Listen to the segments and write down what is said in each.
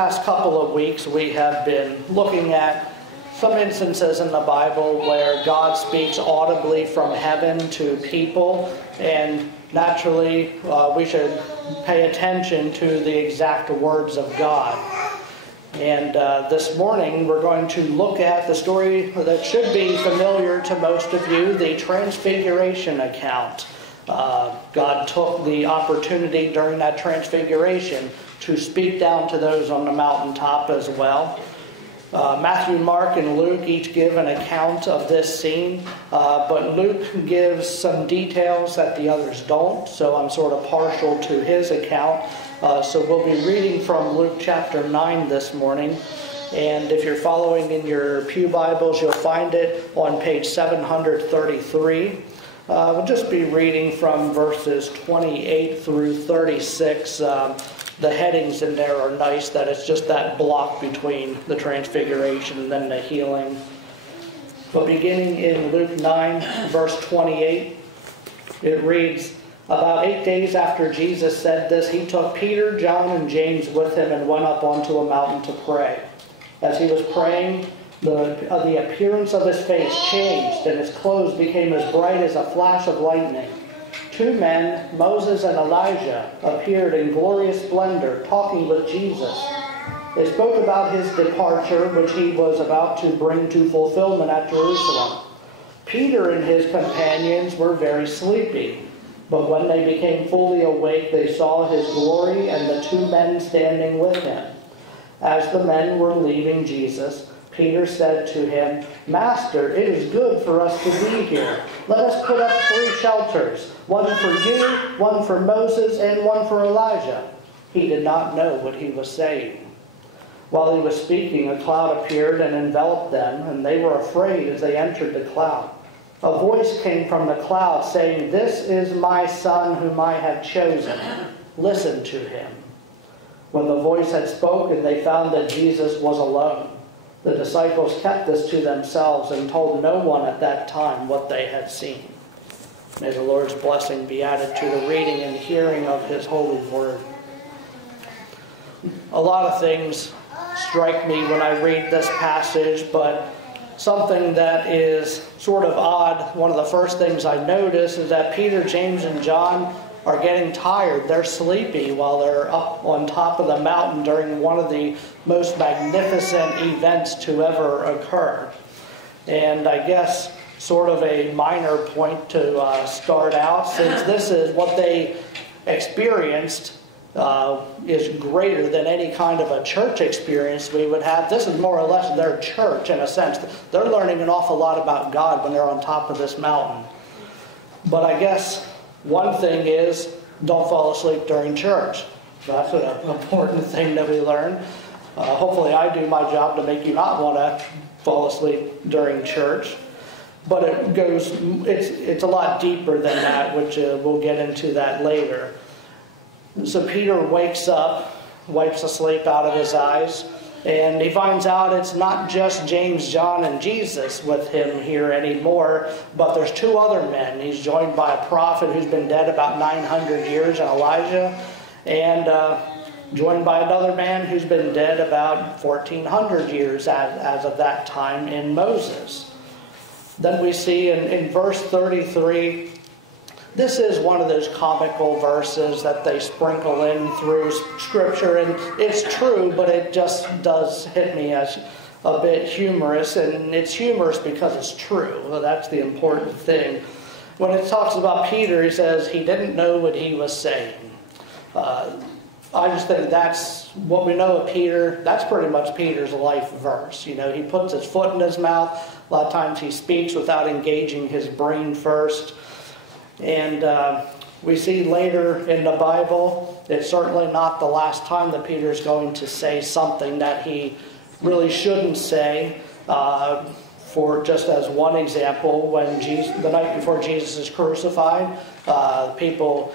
past couple of weeks, we have been looking at some instances in the Bible where God speaks audibly from heaven to people, and naturally we should pay attention to the exact words of God. And this morning we're going to look at the story that should be familiar to most of you, the Transfiguration account. God took the opportunity during that Transfiguration to speak down to those on the mountaintop as well. Matthew, Mark, and Luke each give an account of this scene, but Luke gives some details that the others don't, so I'm sort of partial to his account. So we'll be reading from Luke chapter 9 this morning, and if you're following in your pew Bibles, you'll find it on page 733. We'll just be reading from verses 28 through 36. The headings in there are nice, that it's just that block between the Transfiguration and then the healing. But beginning in Luke 9, verse 28, it reads, "About 8 days after Jesus said this, he took Peter, John, and James with him and went up onto a mountain to pray. As he was praying, the appearance of his face changed, and his clothes became as bright as a flash of lightning. 2 men, Moses and Elijah, appeared in glorious splendor, talking with Jesus. They spoke about his departure, which he was about to bring to fulfillment at Jerusalem. Peter and his companions were very sleepy, but when they became fully awake, they saw his glory and the 2 men standing with him. As the men were leaving Jesus, Peter said to him, 'Master, it is good for us to be here. Let us put up 3 shelters, one for you, one for Moses, and one for Elijah.' He did not know what he was saying. While he was speaking, a cloud appeared and enveloped them, and they were afraid as they entered the cloud. A voice came from the cloud saying, 'This is my son whom I have chosen. Listen to him.' When the voice had spoken, they found that Jesus was alone. The disciples kept this to themselves and told no one at that time what they had seen." May the Lord's blessing be added to the reading and hearing of his holy word. A lot of things strike me when I read this passage, but something that is sort of odd, one of the first things I notice is that Peter, James, and John are getting tired. They're sleepy while they're up on top of the mountain during one of the most magnificent events to ever occur. And I guess sort of a minor point to start out, since this is what they experienced is greater than any kind of a church experience we would have. This is more or less their church in a sense. They're learning an awful lot about God when they're on top of this mountain. But I guess one thing is, don't fall asleep during church. That's an important thing that we learn. Hopefully I do my job to make you not want to fall asleep during church. But it's a lot deeper than that, which we'll get into that later. So Peter wakes up, wipes the sleep out of his eyes, and he finds out it's not just James, John, and Jesus with him here anymore, but there's 2 other men. He's joined by a prophet who's been dead about 900 years, and Elijah, and joined by another man who's been dead about 1,400 years as of that time in Moses. Then we see in verse 33, this is one of those comical verses that they sprinkle in through Scripture, and it's true, but it just does hit me as a bit humorous, and it's humorous because it's true. Well, that's the important thing. When it talks about Peter, he says he didn't know what he was saying. I just think that's what we know of Peter. That's pretty much Peter's life verse. You know, he puts his foot in his mouth. A lot of times he speaks without engaging his brain first. And we see later in the Bible, it's certainly not the last time that Peter's going to say something that he really shouldn't say. For just as one example, when the night before Jesus is crucified, people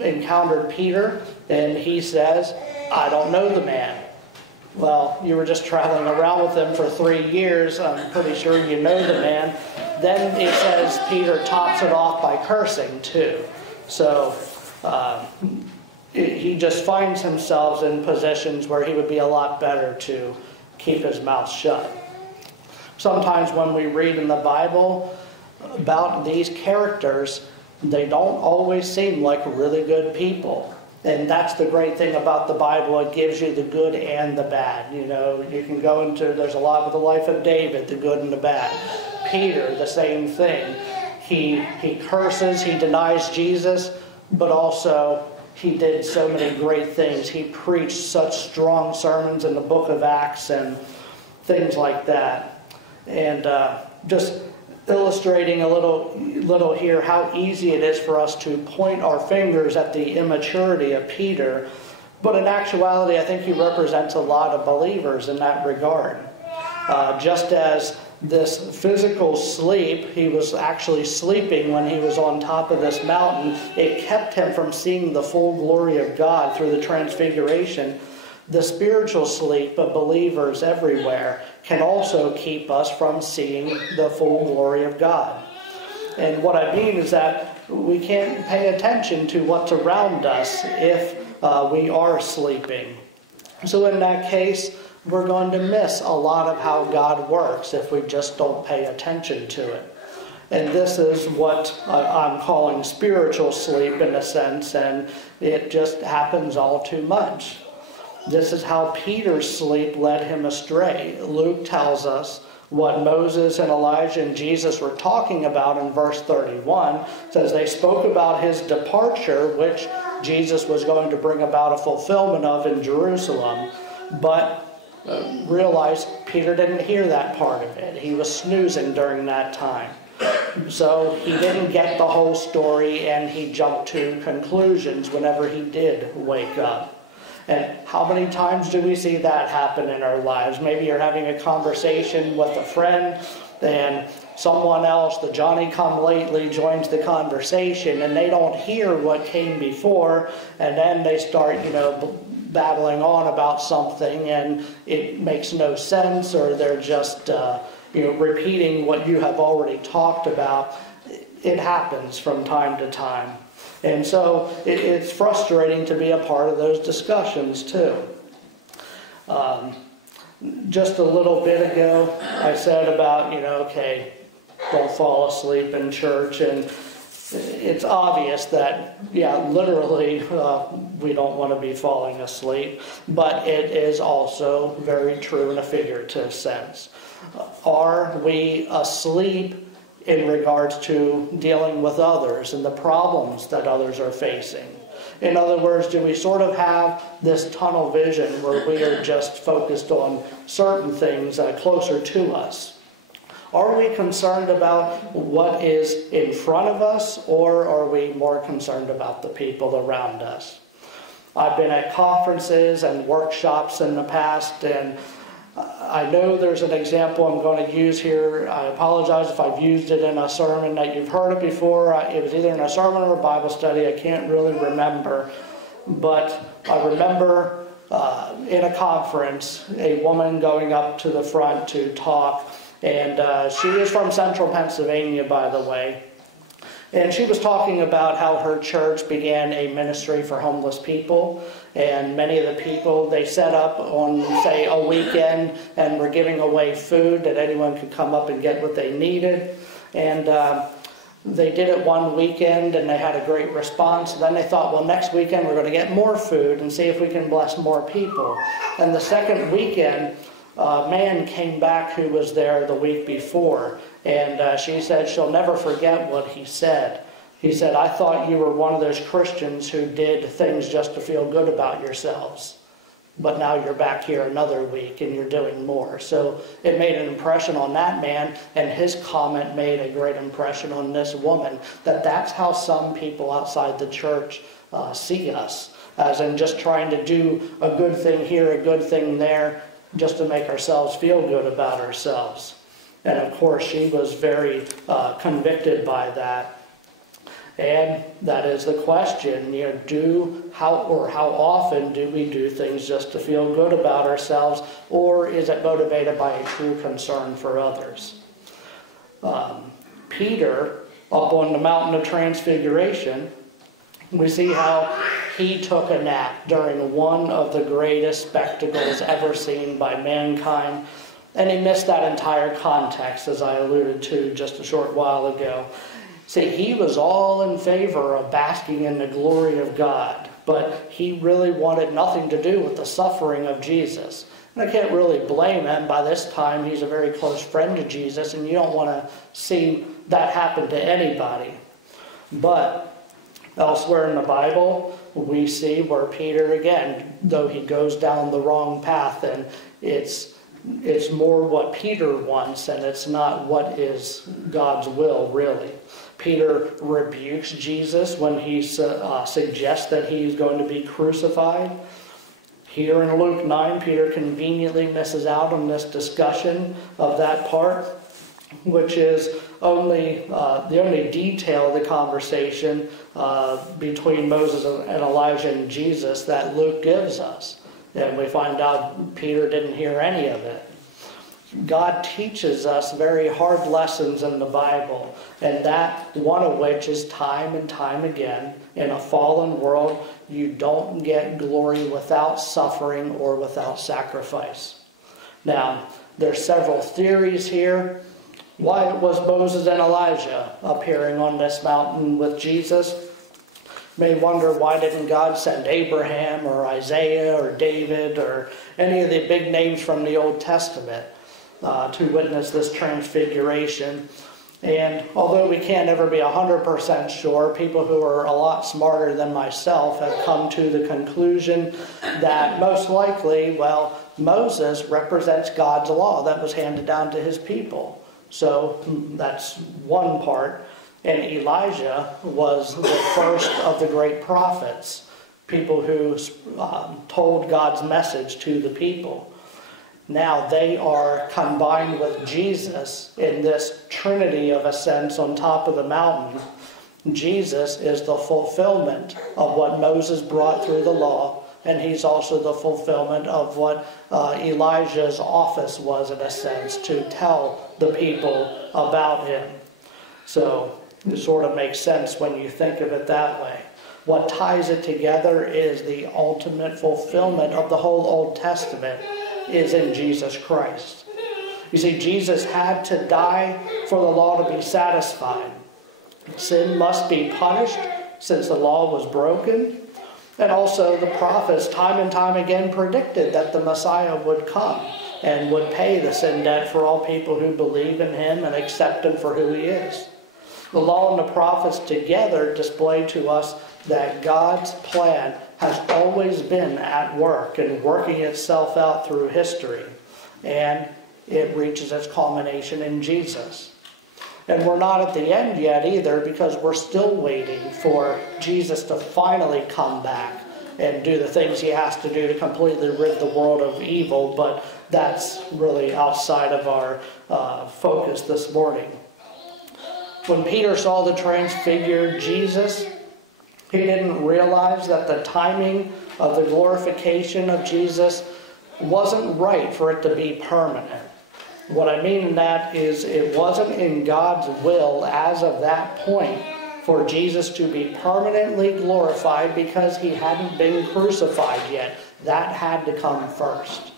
encountered Peter, and he says, "I don't know the man." Well, you were just traveling around with him for 3 years. I'm pretty sure you know the man. Then it says Peter tops it off by cursing too. So he just finds himself in positions where he would be a lot better to keep his mouth shut. Sometimes when we read in the Bible about these characters, they don't always seem like really good people. And that's the great thing about the Bible. It gives you the good and the bad. You know, you can go into, there's a lot of the life of David, the good and the bad. Peter, the same thing. He curses, he denies Jesus, but also he did so many great things. He preached such strong sermons in the book of Acts and things like that. And just illustrating a little here how easy it is for us to point our fingers at the immaturity of Peter. But in actuality, I think he represents a lot of believers in that regard. Just as this physical sleep, he was actually sleeping when he was on top of this mountain. It kept him from seeing the full glory of God through the Transfiguration. The spiritual sleep of believers everywhere can also keep us from seeing the full glory of God. And what I mean is that we can't pay attention to what's around us if we are sleeping. So in that case, we're going to miss a lot of how God works if we just don't pay attention to it. And this is what I'm calling spiritual sleep in a sense, and it just happens all too much. This is how Peter's sleep led him astray. Luke tells us what Moses and Elijah and Jesus were talking about in verse 31. It says they spoke about his departure, which Jesus was going to bring about a fulfillment of in Jerusalem. But realize Peter didn't hear that part of it. He was snoozing during that time. So he didn't get the whole story, and he jumped to conclusions whenever he did wake up. And how many times do we see that happen in our lives? Maybe you're having a conversation with a friend, and someone else, the Johnny-come-lately, joins the conversation, and they don't hear what came before, and then they start, babbling on about something, and it makes no sense, or they're just, repeating what you have already talked about. It happens from time to time. And so it's frustrating to be a part of those discussions too. Just a little bit ago, I said about, don't fall asleep in church. And it's obvious that, literally, we don't want to be falling asleep. But it is also very true in a figurative sense. Are we asleep in regards to dealing with others and the problems that others are facing? In other words, do we sort of have this tunnel vision where we are just focused on certain things closer to us? Are we concerned about what is in front of us, or are we more concerned about the people around us? I've been at conferences and workshops in the past, and I know there's an example I'm going to use here. I apologize if I've used it in a sermon that you've heard it before. It was either in a sermon or a Bible study. I can't really remember. But I remember in a conference, a woman going up to the front to talk. And she is from central Pennsylvania, by the way. And she was talking about how her church began a ministry for homeless people. And many of the people, they set up on, say, a weekend and were giving away food that anyone could come up and get what they needed. And they did it one weekend, and they had a great response. And then they thought, well, next weekend we're going to get more food and see if we can bless more people. And the second weekend, a man came back who was there the week before. And she said she'll never forget what he said. He said, I thought you were one of those Christians who did things just to feel good about yourselves. But now you're back here another week and you're doing more. So it made an impression on that man, and his comment made a great impression on this woman, that's how some people outside the church see us, as in just trying to do a good thing here, a good thing there, just to make ourselves feel good about ourselves. And of course, she was very convicted by that. And that is the question, how often do we do things just to feel good about ourselves, or is it motivated by a true concern for others? Peter, up on the mountain of Transfiguration, We see how he took a nap during one of the greatest spectacles ever seen by mankind. And he missed that entire context, as I alluded to just a short while ago. See, he was all in favor of basking in the glory of God, but he really wanted nothing to do with the suffering of Jesus. And I can't really blame him. By this time, he's a very close friend to Jesus, and you don't want to see that happen to anybody. But elsewhere in the Bible, we see where Peter, again, though he goes down the wrong path, and it's more what Peter wants, and it's not what is God's will, really. Peter rebukes Jesus when he suggests that he's going to be crucified. Here in Luke 9, Peter conveniently misses out on this discussion of that part, which is the only detail of the conversation between Moses and Elijah and Jesus that Luke gives us. And we find out Peter didn't hear any of it. God teaches us very hard lessons in the Bible, and that one of which is time and time again, in a fallen world, you don't get glory without suffering or without sacrifice. Now, there's several theories here. Why it was Moses and Elijah appearing on this mountain with Jesus? You may wonder, why didn't God send Abraham or Isaiah or David or any of the big names from the Old Testament to witness this transfiguration? And although we can't ever be 100% sure, people who are a lot smarter than myself have come to the conclusion that most likely, Moses represents God's law that was handed down to his people. So that's one part. And Elijah was the first of the great prophets, people who told God's message to the people. Now they are combined with Jesus in this trinity of ascents on top of the mountain. Jesus is the fulfillment of what Moses brought through the law, and he's also the fulfillment of what Elijah's office was, in a sense, to tell the people about him. So it sort of makes sense when you think of it that way. What ties it together is the ultimate fulfillment of the whole Old Testament is in Jesus Christ. You see, Jesus had to die for the law to be satisfied. Sin must be punished since the law was broken. And also the prophets time and time again predicted that the Messiah would come and would pay the sin debt for all people who believe in him and accept him for who he is. The law and the prophets together display to us that God's plan has always been at work and working itself out through history. And it reaches its culmination in Jesus. And we're not at the end yet either, because we're still waiting for Jesus to finally come back and do the things he has to do to completely rid the world of evil. But that's really outside of our focus this morning. When Peter saw the transfigured Jesus, he didn't realize that the timing of the glorification of Jesus wasn't right for it to be permanent. What I mean in that is, it wasn't in God's will as of that point for Jesus to be permanently glorified because he hadn't been crucified yet. That had to come first.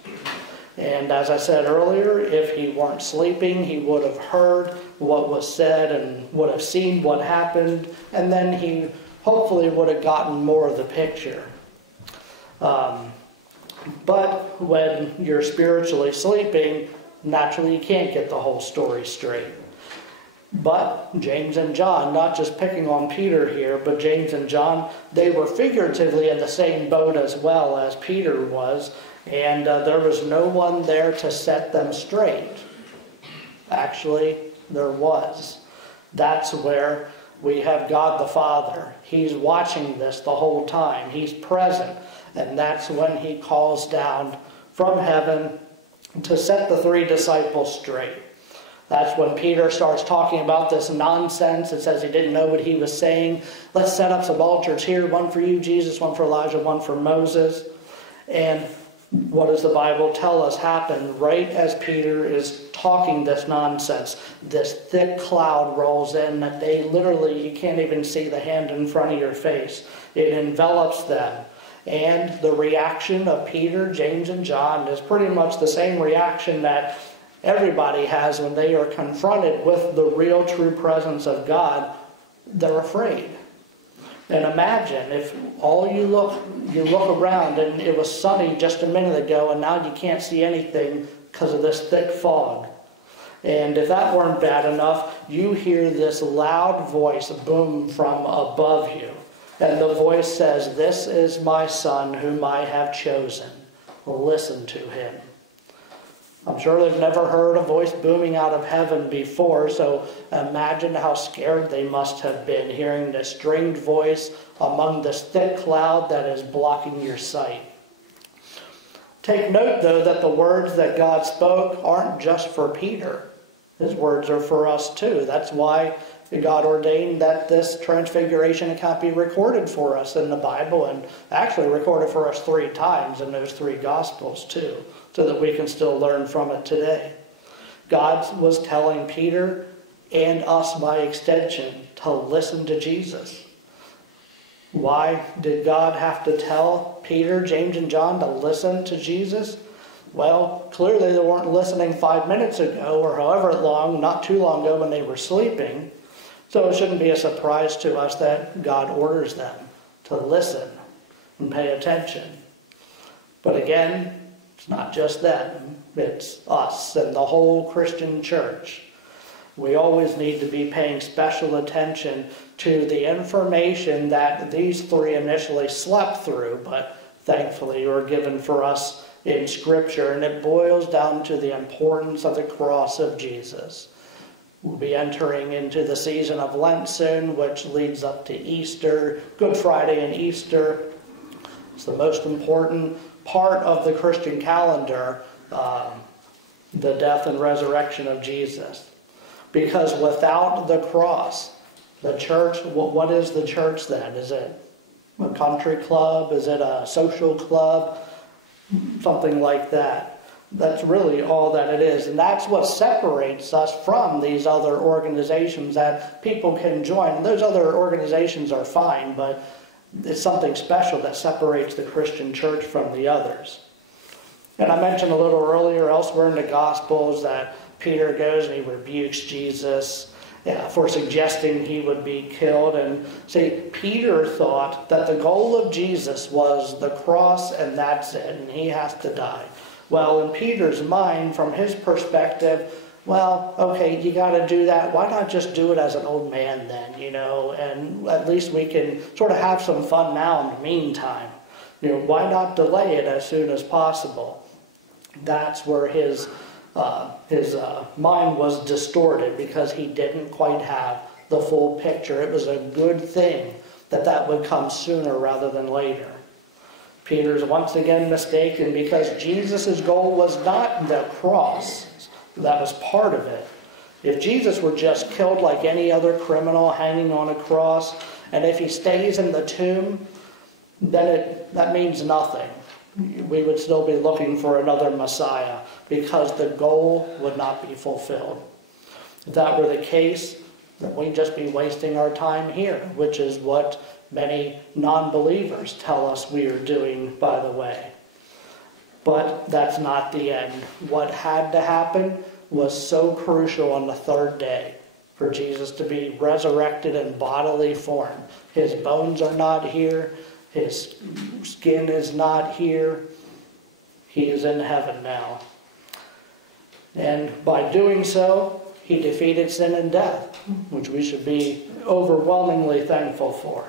And as I said earlier, if he weren't sleeping, he would have heard what was said and would have seen what happened, and then he hopefully would have gotten more of the picture. But when you're spiritually sleeping, naturally you can't get the whole story straight. But James and John, not just picking on Peter here, but James and John, they were figuratively in the same boat as well as Peter was, and there was no one there to set them straight. Actually, there was. That's where we have God the Father. He's watching this the whole time. He's present. And that's when he calls down from heaven to set the three disciples straight. That's when Peter starts talking about this nonsense. It says he didn't know what he was saying. Let's set up some altars here. One for you, Jesus, one for Elijah, one for Moses. And what does the Bible tell us happened right as Peter is talking this nonsense? This thick cloud rolls in that they literally, you can't even see the hand in front of your face. It envelops them. And the reaction of Peter, James, and John is pretty much the same reaction that everybody has when they are confronted with the real true presence of God. They're afraid. And imagine if all you look around and it was sunny just a minute ago and now you can't see anything because of this thick fog. And if that weren't bad enough, you hear this loud voice boom from above you. And the voice says, "This is my son whom I have chosen. Listen to him." I'm sure they've never heard a voice booming out of heaven before, so imagine how scared they must have been hearing this strange voice among this thick cloud that is blocking your sight. Take note, though, that the words that God spoke aren't just for Peter. His words are for us, too. That's why God ordained that this Transfiguration account be recorded for us in the Bible, and actually recorded for us 3 times in those 3 Gospels, too, so that we can still learn from it today. God was telling Peter and us by extension to listen to Jesus. Why did God have to tell Peter, James, and John to listen to Jesus? Well, clearly they weren't listening 5 minutes ago or however long, not too long ago when they were sleeping. So it shouldn't be a surprise to us that God orders them to listen and pay attention. But again, it's not just them, it's us and the whole Christian church. We always need to be paying special attention to the information that these 3 initially slept through, but thankfully were given for us in Scripture, and it boils down to the importance of the cross of Jesus. We'll be entering into the season of Lent soon, which leads up to Easter, Good Friday and Easter. It's the most important part of the Christian calendar, the death and resurrection of Jesus. Because without the cross, the church, what is the church then? Is it a country club? Is it a social club? Something like that. That's really all that it is. And that's what separates us from these other organizations that people can join. Those other organizations are fine, but it's something special that separates the Christian church from the others. And I mentioned a little earlier, elsewhere in the Gospels, that Peter goes and he rebukes Jesus for suggesting he would be killed. And see, Peter thought that the goal of Jesus was the cross and that's it, and he has to die. Well, in Peter's mind, from his perspective, well, okay, you got to do that. Why not just do it as an old man then, and at least we can sort of have some fun now in the meantime. Why not delay it as soon as possible? That's where his mind was distorted, because he didn't quite have the full picture. It was a good thing that would come sooner rather than later. Peter's once again mistaken, because Jesus' goal was not the cross. That was part of it. If Jesus were just killed like any other criminal hanging on a cross, and if he stays in the tomb, then that means nothing. We would still be looking for another Messiah, because the goal would not be fulfilled. If that were the case, then we'd just be wasting our time here, which is what many non-believers tell us we are doing, by the way. But that's not the end. What had to happen was so crucial on the 3rd day for Jesus to be resurrected in bodily form. His bones are not here. His skin is not here. He is in heaven now. And by doing so, he defeated sin and death, which we should be overwhelmingly thankful for.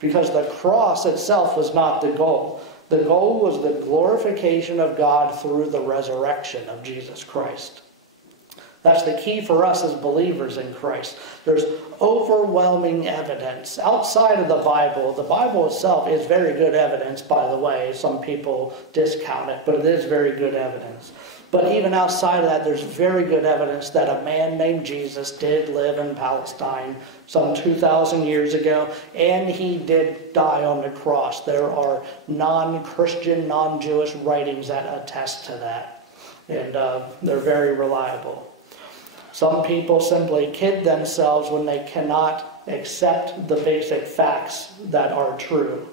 Because the cross itself was not the goal. The goal was the glorification of God through the resurrection of Jesus Christ. That's the key for us as believers in Christ. There's overwhelming evidence outside of the Bible. The Bible itself is very good evidence, by the way. Some people discount it, but it is very good evidence. But even outside of that, there's very good evidence that a man named Jesus did live in Palestine some 2,000 years ago, and he did die on the cross. There are non-Christian, non-Jewish writings that attest to that, and they're very reliable. Some people simply kid themselves when they cannot accept the basic facts that are true.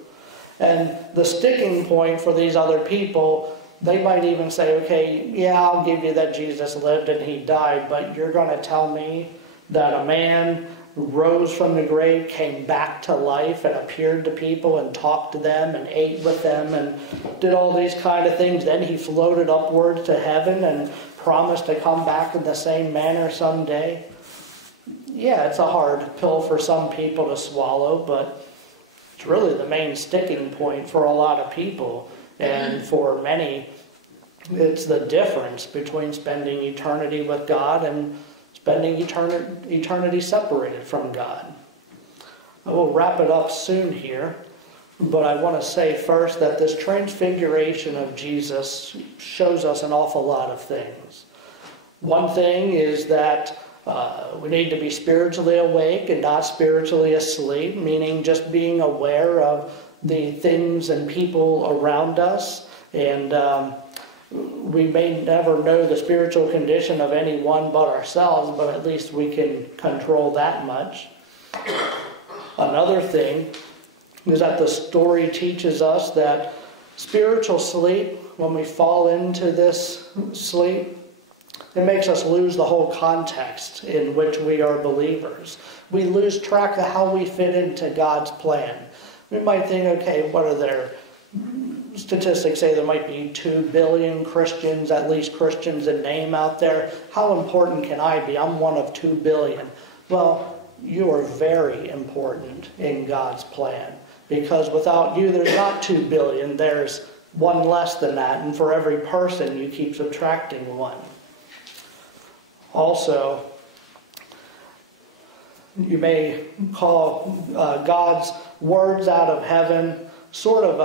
And the sticking point for these other people, they might even say, okay, yeah, I'll give you that Jesus lived and he died, but you're going to tell me that a man rose from the grave, came back to life and appeared to people and talked to them and ate with them and did all these kind of things. Then he floated upwards to heaven and promised to come back in the same manner someday. Yeah, it's a hard pill for some people to swallow, but it's really the main sticking point for a lot of people. And for many, it's the difference between spending eternity with God and spending eternity separated from God. I will wrap it up soon here, but I want to say first that this transfiguration of Jesus shows us an awful lot of things. One thing is that we need to be spiritually awake and not spiritually asleep, meaning just being aware of the things and people around us, and we may never know the spiritual condition of anyone but ourselves, but at least we can control that much. Another thing is that the story teaches us that spiritual sleep, when we fall into this sleep, it makes us lose the whole context in which we are believers. We lose track of how we fit into God's plan. We might think, okay, what are their statistics say there might be 2 billion Christians, at least Christians in name out there. How important can I be? I'm one of 2 billion. Well, you are very important in God's plan, because without you, there's not 2 billion. There's one less than that, and for every person, you keep subtracting one. Also, you may call God's words out of heaven sort of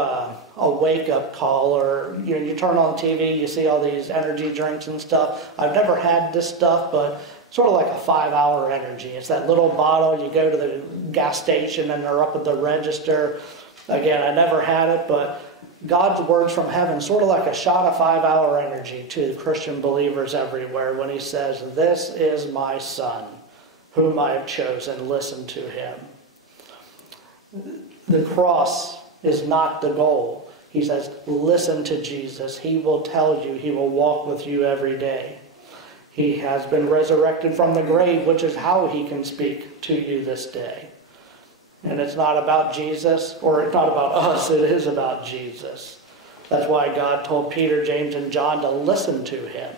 a wake-up call, or you turn on TV, you see all these energy drinks and stuff. I've never had this stuff, but sort of like a 5-hour energy. It's that little bottle, you go to the gas station and they're up at the register. Again, I never had it, but God's words from heaven, sort of like a shot of 5-hour energy to Christian believers everywhere when he says, "This is my son, whom I have chosen, listen to him." The cross is not the goal. He says, listen to Jesus. He will tell you. He will walk with you every day. He has been resurrected from the grave, which is how he can speak to you this day. And it's not about Jesus, or it's not about us. It is about Jesus. That's why God told Peter, James, and John to listen to him.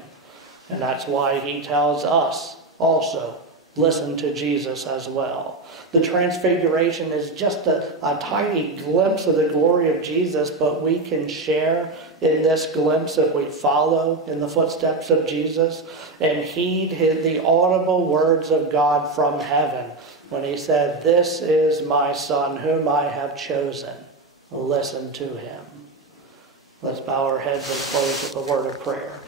And that's why he tells us also, listen to Jesus as well. The Transfiguration is just a tiny glimpse of the glory of Jesus, but we can share in this glimpse if we follow in the footsteps of Jesus and heed the audible words of God from heaven when he said, "This is my son whom I have chosen. Listen to him." Let's bow our heads and close with a word of prayer.